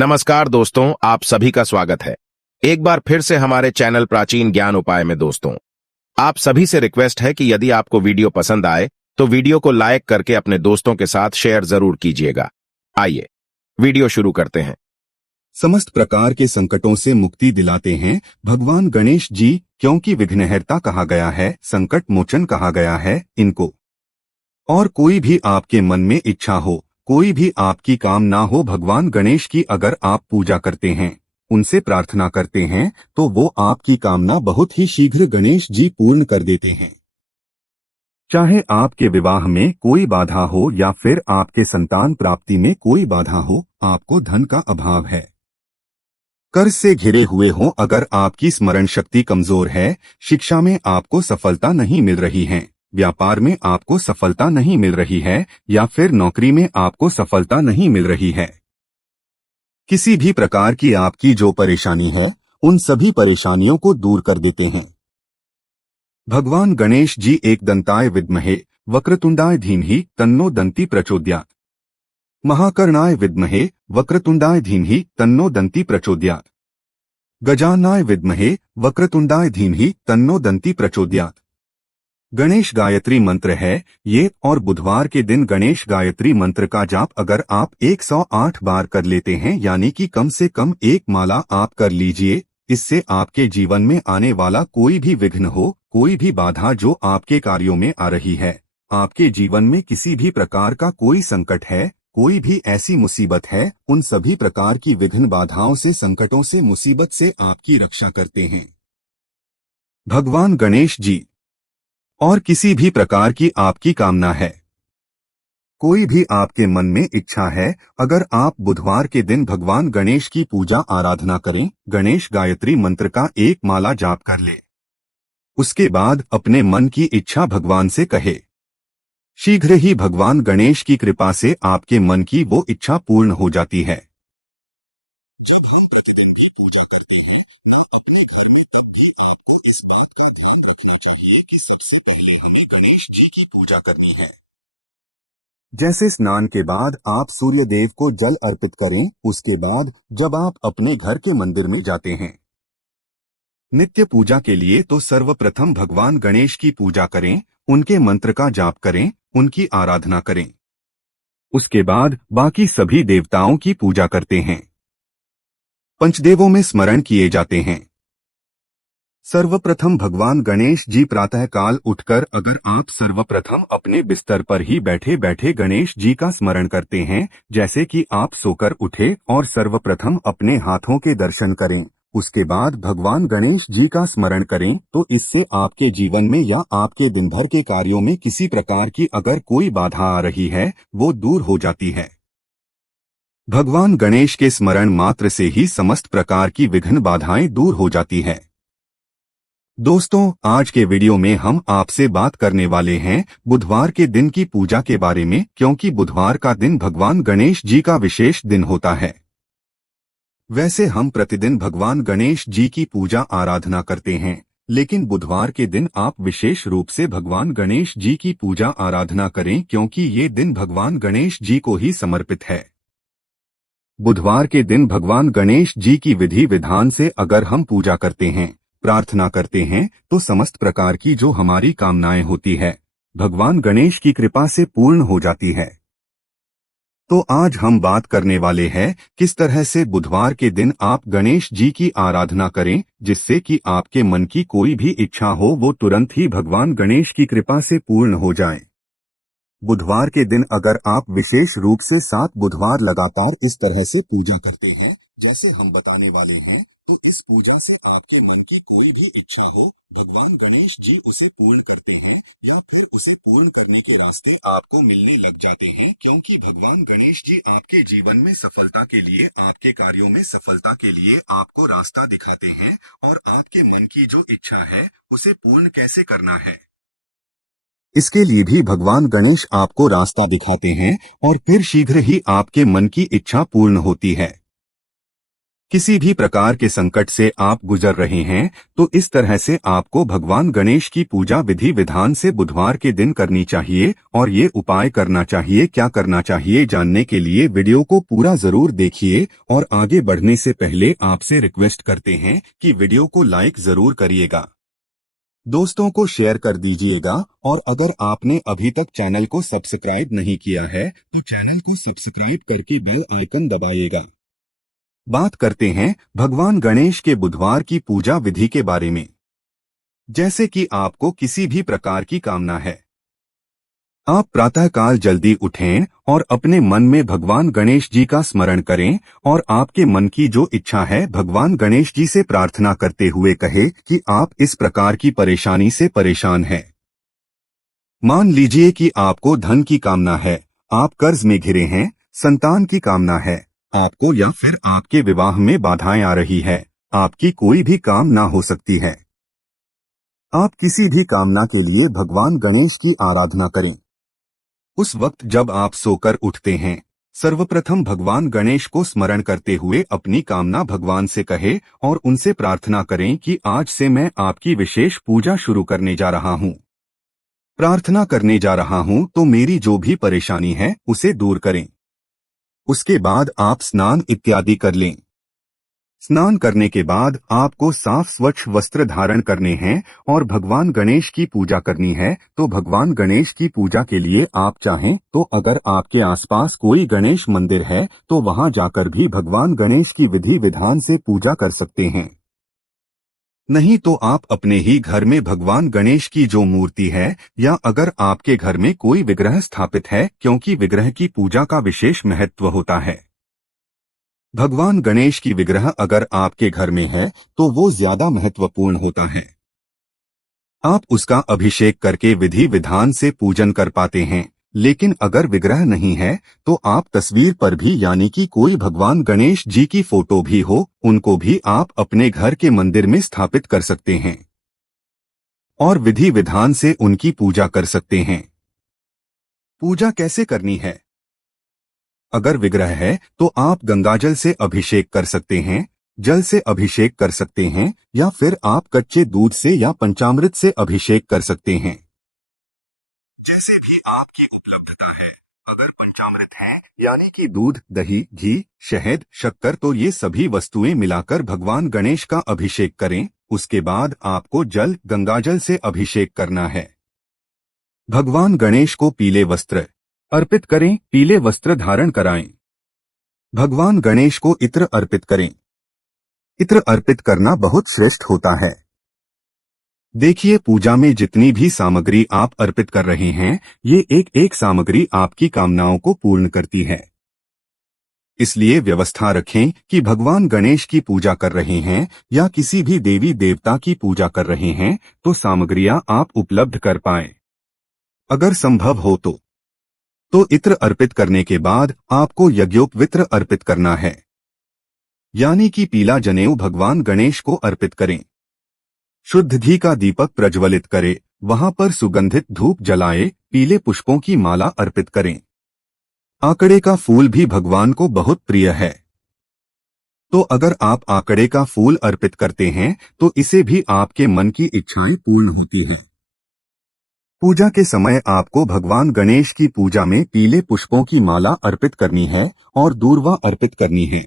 नमस्कार दोस्तों, आप सभी का स्वागत है एक बार फिर से हमारे चैनल प्राचीन ज्ञान उपाय में। दोस्तों, आप सभी से रिक्वेस्ट है कि यदि आपको वीडियो पसंद आए तो वीडियो को लाइक करके अपने दोस्तों के साथ शेयर जरूर कीजिएगा। आइए वीडियो शुरू करते हैं। समस्त प्रकार के संकटों से मुक्ति दिलाते हैं भगवान गणेश जी, क्योंकि विघ्नहर्ता कहा गया है, संकट मोचन कहा गया है इनको। और कोई भी आपके मन में इच्छा हो, कोई भी आपकी काम ना हो, भगवान गणेश की अगर आप पूजा करते हैं, उनसे प्रार्थना करते हैं, तो वो आपकी कामना बहुत ही शीघ्र गणेश जी पूर्ण कर देते हैं। चाहे आपके विवाह में कोई बाधा हो या फिर आपके संतान प्राप्ति में कोई बाधा हो, आपको धन का अभाव है, कर्ज से घिरे हुए हों, अगर आपकी स्मरण शक्ति कमजोर है, शिक्षा में आपको सफलता नहीं मिल रही है, व्यापार में आपको सफलता नहीं मिल रही है, या फिर नौकरी में आपको सफलता नहीं मिल रही है, किसी भी प्रकार की आपकी जो परेशानी है, उन सभी परेशानियों को दूर कर देते हैं भगवान गणेश जी। एक दंताय विद्महे वक्रतुंडाय धीमहि तन्नो दंती प्रचोदयात्। महाकर्णाय विद्महे वक्रतुंडाय धीमहि तन्नो दंती प्रचोदयात्। गजाननाय विद्महे वक्रतुंडाय धीमहि तन्नो दंती प्रचोदयात्। गणेश गायत्री मंत्र है ये, और बुधवार के दिन गणेश गायत्री मंत्र का जाप अगर आप 108 बार कर लेते हैं, यानी कि कम से कम एक माला आप कर लीजिए, इससे आपके जीवन में आने वाला कोई भी विघ्न हो, कोई भी बाधा जो आपके कार्यों में आ रही है, आपके जीवन में किसी भी प्रकार का कोई संकट है, कोई भी ऐसी मुसीबत है, उन सभी प्रकार की विघ्न बाधाओं से, संकटों से, मुसीबत से आपकी रक्षा करते हैं भगवान गणेश जी। और किसी भी प्रकार की आपकी कामना है, कोई भी आपके मन में इच्छा है, अगर आप बुधवार के दिन भगवान गणेश की पूजा आराधना करें, गणेश गायत्री मंत्र का एक माला जाप कर ले, उसके बाद अपने मन की इच्छा भगवान से कहे, शीघ्र ही भगवान गणेश की कृपा से आपके मन की वो इच्छा पूर्ण हो जाती है। जब हम प्रतिदिन की पूजा करते हैं ना अपने घर में, तब भी आपको इस बात का ध्यान रखना चाहिए कि सबसे पहले हमें गणेश जी की पूजा करनी है। जैसे स्नान के बाद आप सूर्य देव को जल अर्पित करें, उसके बाद जब आप अपने घर के मंदिर में जाते हैं नित्य पूजा के लिए, तो सर्वप्रथम भगवान गणेश की पूजा करें, उनके मंत्र का जाप करें, उनकी आराधना करें। उसके बाद बाकी सभी देवताओं की पूजा करते हैं, पंचदेवों में स्मरण किए जाते हैं। सर्वप्रथम भगवान गणेश जी प्रातः काल उठकर अगर आप सर्वप्रथम अपने बिस्तर पर ही बैठे बैठे गणेश जी का स्मरण करते हैं, जैसे कि आप सोकर उठे और सर्वप्रथम अपने हाथों के दर्शन करें, उसके बाद भगवान गणेश जी का स्मरण करें, तो इससे आपके जीवन में या आपके दिन भर के कार्यों में किसी प्रकार की अगर कोई बाधा आ रही है, वो दूर हो जाती है। भगवान गणेश के स्मरण मात्र से ही समस्त प्रकार की विघ्न बाधाएं दूर हो जाती है। दोस्तों, आज के वीडियो में हम आपसे बात करने वाले हैं बुधवार के दिन की पूजा के बारे में, क्योंकि बुधवार का दिन भगवान गणेश जी का विशेष दिन होता है। वैसे हम प्रतिदिन भगवान गणेश जी की पूजा आराधना करते हैं, लेकिन बुधवार के दिन आप विशेष रूप से भगवान गणेश जी की पूजा आराधना करें, क्योंकि ये दिन भगवान गणेश जी को ही समर्पित है। बुधवार के दिन भगवान गणेश जी की विधि विधान से अगर हम पूजा करते हैं, प्रार्थना करते हैं, तो समस्त प्रकार की जो हमारी कामनाएं होती है, भगवान गणेश की कृपा से पूर्ण हो जाती है। तो आज हम बात करने वाले हैं किस तरह से बुधवार के दिन आप गणेश जी की आराधना करें, जिससे कि आपके मन की कोई भी इच्छा हो, वो तुरंत ही भगवान गणेश की कृपा से पूर्ण हो जाए। बुधवार के दिन अगर आप विशेष रूप से 7 बुधवार लगातार इस तरह से पूजा करते हैं जैसे हम बताने वाले हैं, तो इस पूजा से आपके मन की कोई भी इच्छा हो, भगवान गणेश जी उसे पूर्ण करते हैं, या फिर उसे पूर्ण करने के रास्ते आपको मिलने लग जाते हैं, क्योंकि भगवान गणेश जी आपके जीवन में सफलता के लिए, आपके कार्यों में सफलता के लिए आपको रास्ता दिखाते हैं, और आपके मन की जो इच्छा है उसे पूर्ण कैसे करना है, इसके लिए भी भगवान गणेश आपको रास्ता दिखाते हैं, और फिर शीघ्र ही आपके मन की इच्छा पूर्ण होती है। किसी भी प्रकार के संकट से आप गुजर रहे हैं तो इस तरह से आपको भगवान गणेश की पूजा विधि विधान से बुधवार के दिन करनी चाहिए और ये उपाय करना चाहिए। क्या करना चाहिए जानने के लिए वीडियो को पूरा जरूर देखिए और आगे बढ़ने से पहले आपसे रिक्वेस्ट करते हैं कि वीडियो को लाइक जरूर करिएगा, दोस्तों को शेयर कर दीजिएगा और अगर आपने अभी तक चैनल को सब्सक्राइब नहीं किया है तो चैनल को सब्सक्राइब करके बेल आइकन दबाइएगा। बात करते हैं भगवान गणेश के बुधवार की पूजा विधि के बारे में। जैसे कि आपको किसी भी प्रकार की कामना है, आप प्रातःकाल जल्दी उठें और अपने मन में भगवान गणेश जी का स्मरण करें और आपके मन की जो इच्छा है भगवान गणेश जी से प्रार्थना करते हुए कहे कि आप इस प्रकार की परेशानी से परेशान हैं। मान लीजिए कि आपको धन की कामना है, आप कर्ज में घिरे हैं, संतान की कामना है आपको, या फिर आपके विवाह में बाधाएं आ रही है, आपकी कोई भी काम ना हो सकती है। आप किसी भी कामना के लिए भगवान गणेश की आराधना करें। उस वक्त जब आप सोकर उठते हैं, सर्वप्रथम भगवान गणेश को स्मरण करते हुए अपनी कामना भगवान से कहे और उनसे प्रार्थना करें कि आज से मैं आपकी विशेष पूजा शुरू करने जा रहा हूँ, प्रार्थना करने जा रहा हूँ, तो मेरी जो भी परेशानी है उसे दूर करें। उसके बाद आप स्नान इत्यादि कर लें। स्नान करने के बाद आपको साफ स्वच्छ वस्त्र धारण करने हैं और भगवान गणेश की पूजा करनी है। तो भगवान गणेश की पूजा के लिए आप चाहें तो अगर आपके आसपास कोई गणेश मंदिर है तो वहां जाकर भी भगवान गणेश की विधि विधान से पूजा कर सकते हैं। नहीं तो आप अपने ही घर में भगवान गणेश की जो मूर्ति है या अगर आपके घर में कोई विग्रह स्थापित है, क्योंकि विग्रह की पूजा का विशेष महत्व होता है। भगवान गणेश की विग्रह अगर आपके घर में है तो वो ज्यादा महत्वपूर्ण होता है। आप उसका अभिषेक करके विधि विधान से पूजन कर पाते हैं। लेकिन अगर विग्रह नहीं है तो आप तस्वीर पर भी यानी कि कोई भगवान गणेश जी की फोटो भी हो उनको भी आप अपने घर के मंदिर में स्थापित कर सकते हैं और विधि विधान से उनकी पूजा कर सकते हैं। पूजा कैसे करनी है? अगर विग्रह है तो आप गंगाजल से अभिषेक कर सकते हैं, जल से अभिषेक कर सकते हैं या फिर आप कच्चे दूध से या पंचामृत से अभिषेक कर सकते हैं। जैसे भी आपकी उपलब्धता है, अगर पंचामृत है यानी कि दूध, दही, घी, शहद, शक्कर, तो ये सभी वस्तुएं मिलाकर भगवान गणेश का अभिषेक करें। उसके बाद आपको जल गंगाजल से अभिषेक करना है। भगवान गणेश को पीले वस्त्र अर्पित करें, पीले वस्त्र धारण कराएं। भगवान गणेश को इत्र अर्पित करें। इत्र अर्पित करना बहुत श्रेष्ठ होता है। देखिए, पूजा में जितनी भी सामग्री आप अर्पित कर रहे हैं ये एक एक सामग्री आपकी कामनाओं को पूर्ण करती है। इसलिए व्यवस्था रखें कि भगवान गणेश की पूजा कर रहे हैं या किसी भी देवी देवता की पूजा कर रहे हैं तो सामग्रियां आप उपलब्ध कर पाएं। अगर संभव हो तो इत्र अर्पित करने के बाद आपको यज्ञोपवित्र अर्पित करना है, यानी कि पीला जनेऊ भगवान गणेश को अर्पित करें। शुद्ध घी का दीपक प्रज्वलित करें, वहां पर सुगंधित धूप जलाए, पीले पुष्पों की माला अर्पित करें। आकड़े का फूल भी भगवान को बहुत प्रिय है, तो अगर आप आकड़े का फूल अर्पित करते हैं तो इसे भी आपके मन की इच्छाएं पूर्ण होती हैं। पूजा के समय आपको भगवान गणेश की पूजा में पीले पुष्पों की माला अर्पित करनी है और दूर्वा अर्पित करनी है।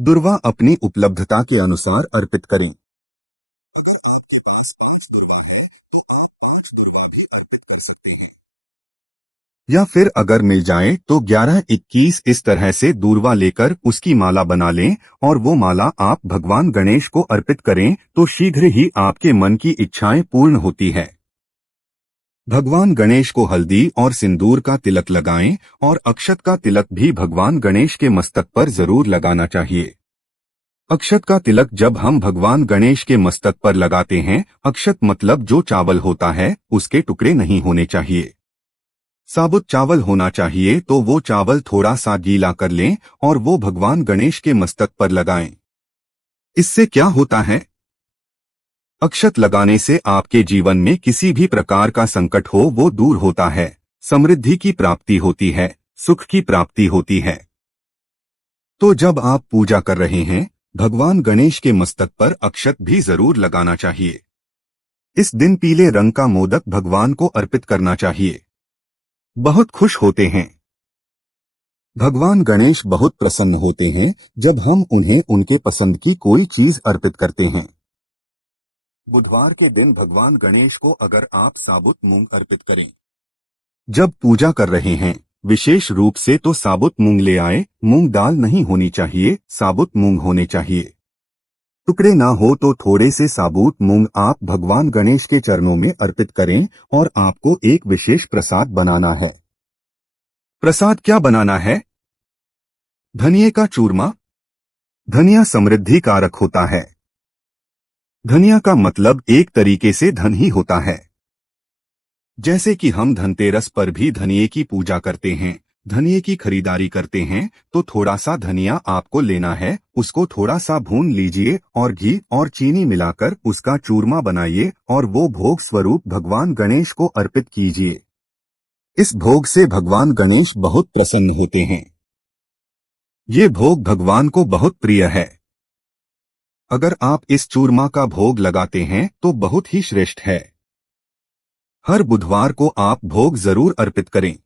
दूर्वा अपनी उपलब्धता के अनुसार अर्पित करें। अगर आपके पास 5 दूर्वा है तो आप 5 दूर्वा भी अर्पित कर सकते हैं, या फिर अगर मिल जाए तो 11-21 इस तरह से दूर्वा लेकर उसकी माला बना लें और वो माला आप भगवान गणेश को अर्पित करें तो शीघ्र ही आपके मन की इच्छाएं पूर्ण होती है। भगवान गणेश को हल्दी और सिंदूर का तिलक लगाएं और अक्षत का तिलक भी भगवान गणेश के मस्तक पर जरूर लगाना चाहिए। अक्षत का तिलक जब हम भगवान गणेश के मस्तक पर लगाते हैं, अक्षत मतलब जो चावल होता है उसके टुकड़े नहीं होने चाहिए, साबुत चावल होना चाहिए। तो वो चावल थोड़ा सा गीला कर लें और वो भगवान गणेश के मस्तक पर लगाएं। इससे क्या होता है? अक्षत लगाने से आपके जीवन में किसी भी प्रकार का संकट हो वो दूर होता है, समृद्धि की प्राप्ति होती है, सुख की प्राप्ति होती है। तो जब आप पूजा कर रहे हैं, भगवान गणेश के मस्तक पर अक्षत भी जरूर लगाना चाहिए। इस दिन पीले रंग का मोदक भगवान को अर्पित करना चाहिए। बहुत खुश होते हैं। भगवान गणेश बहुत प्रसन्न होते हैं जब हम उन्हें उनके पसंद की कोई चीज अर्पित करते हैं। बुधवार के दिन भगवान गणेश को अगर आप साबुत मूंग अर्पित करें, जब पूजा कर रहे हैं विशेष रूप से, तो साबुत मूंग ले आए। मूंग दाल नहीं होनी चाहिए, साबुत मूंग होने चाहिए। टुकड़े ना हो तो थोड़े से साबुत मूंग आप भगवान गणेश के चरणों में अर्पित करें और आपको एक विशेष प्रसाद बनाना है। प्रसाद क्या बनाना है? धनिये का चूरमा। धनिया समृद्धि कारक होता है। धनिया का मतलब एक तरीके से धन ही होता है। जैसे कि हम धनतेरस पर भी धनिये की पूजा करते हैं, धनिये की खरीदारी करते हैं, तो थोड़ा सा धनिया आपको लेना है, उसको थोड़ा सा भून लीजिए और घी और चीनी मिलाकर उसका चूरमा बनाइए और वो भोग स्वरूप भगवान गणेश को अर्पित कीजिए। इस भोग से भगवान गणेश बहुत प्रसन्न होते हैं। ये भोग भगवान को बहुत प्रिय है। अगर आप इस चूरमा का भोग लगाते हैं तो बहुत ही श्रेष्ठ है। हर बुधवार को आप भोग जरूर अर्पित करें।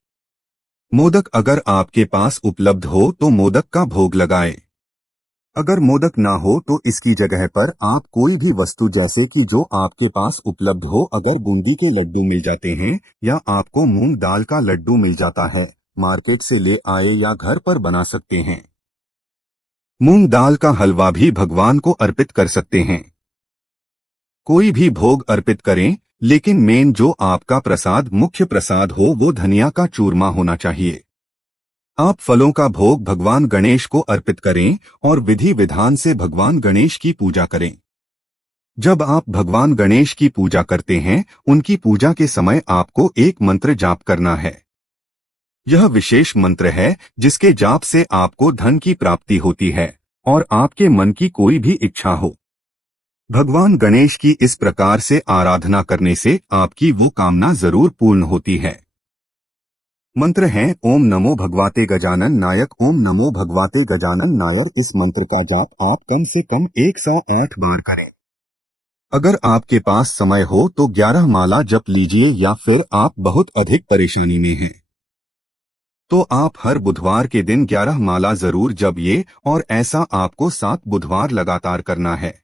मोदक अगर आपके पास उपलब्ध हो तो मोदक का भोग लगाएं। अगर मोदक ना हो तो इसकी जगह पर आप कोई भी वस्तु जैसे कि जो आपके पास उपलब्ध हो, अगर बूंदी के लड्डू मिल जाते हैं या आपको मूंग दाल का लड्डू मिल जाता है, मार्केट से ले आए या घर पर बना सकते हैं। मूंग दाल का हलवा भी भगवान को अर्पित कर सकते हैं। कोई भी भोग अर्पित करें, लेकिन मेन जो आपका प्रसाद मुख्य प्रसाद हो वो धनिया का चूरमा होना चाहिए। आप फलों का भोग भगवान गणेश को अर्पित करें और विधि विधान से भगवान गणेश की पूजा करें। जब आप भगवान गणेश की पूजा करते हैं, उनकी पूजा के समय आपको एक मंत्र जाप करना है। यह विशेष मंत्र है जिसके जाप से आपको धन की प्राप्ति होती है और आपके मन की कोई भी इच्छा हो। भगवान गणेश की इस प्रकार से आराधना करने से आपकी वो कामना जरूर पूर्ण होती है। मंत्र है ओम नमो भगवाते गजानन नायक। ओम नमो भगवाते गजानन नायर। इस मंत्र का जाप आप कम से कम 108 बार करें। अगर आपके पास समय हो तो 11 माला जप लीजिए, या फिर आप बहुत अधिक परेशानी में हैं तो आप हर बुधवार के दिन 11 माला जरूर जपिए, और ऐसा आपको 7 बुधवार लगातार करना है।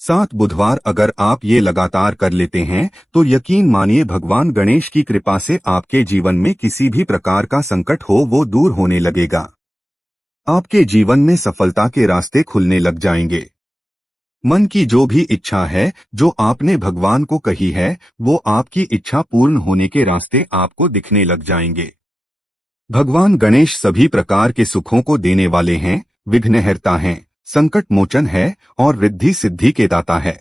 7 बुधवार अगर आप ये लगातार कर लेते हैं तो यकीन मानिए भगवान गणेश की कृपा से आपके जीवन में किसी भी प्रकार का संकट हो वो दूर होने लगेगा। आपके जीवन में सफलता के रास्ते खुलने लग जाएंगे। मन की जो भी इच्छा है, जो आपने भगवान को कही है, वो आपकी इच्छा पूर्ण होने के रास्ते आपको दिखने लग जाएंगे। भगवान गणेश सभी प्रकार के सुखों को देने वाले हैं, विघ्नहर्ता हैं, संकट मोचन है और रिद्धि सिद्धि के दाता है।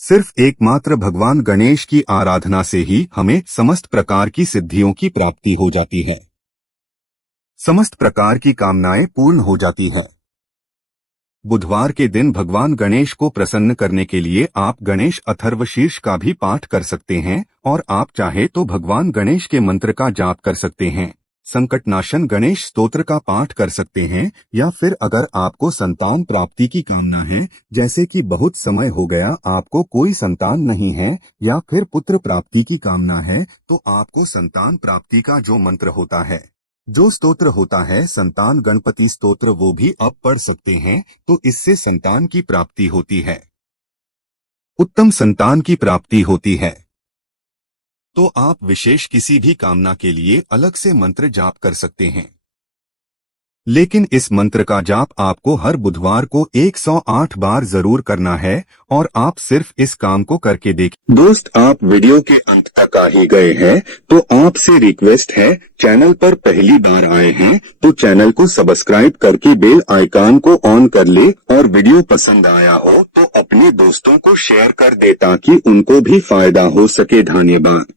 सिर्फ एकमात्र भगवान गणेश की आराधना से ही हमें समस्त प्रकार की सिद्धियों की प्राप्ति हो जाती है। समस्त प्रकार की कामनाएं पूर्ण हो जाती है। बुधवार के दिन भगवान गणेश को प्रसन्न करने के लिए आप गणेश अथर्वशीर्ष का भी पाठ कर सकते हैं, और आप चाहे तो भगवान गणेश के मंत्र का जाप कर सकते हैं। संकटनाशन गणेश स्तोत्र का पाठ कर सकते हैं, या फिर अगर आपको संतान प्राप्ति की कामना है, जैसे कि बहुत समय हो गया आपको कोई संतान नहीं है, या फिर पुत्र प्राप्ति की कामना है, तो आपको संतान प्राप्ति का जो मंत्र होता है, जो स्तोत्र होता है, संतान गणपति स्तोत्र, वो भी आप पढ़ सकते हैं। तो इससे संतान की प्राप्ति होती है, उत्तम संतान की प्राप्ति होती है। तो आप विशेष किसी भी कामना के लिए अलग से मंत्र जाप कर सकते हैं, लेकिन इस मंत्र का जाप आपको हर बुधवार को 108 बार जरूर करना है, और आप सिर्फ इस काम को करके देखिए। दोस्त, आप वीडियो के अंत तक आ ही गए हैं, तो आपसे रिक्वेस्ट है, चैनल पर पहली बार आए हैं तो चैनल को सब्सक्राइब करके बेल आइकन को ऑन कर ले, और वीडियो पसंद आया हो तो अपने दोस्तों को शेयर कर दे ताकि उनको भी फायदा हो सके। धन्यवाद।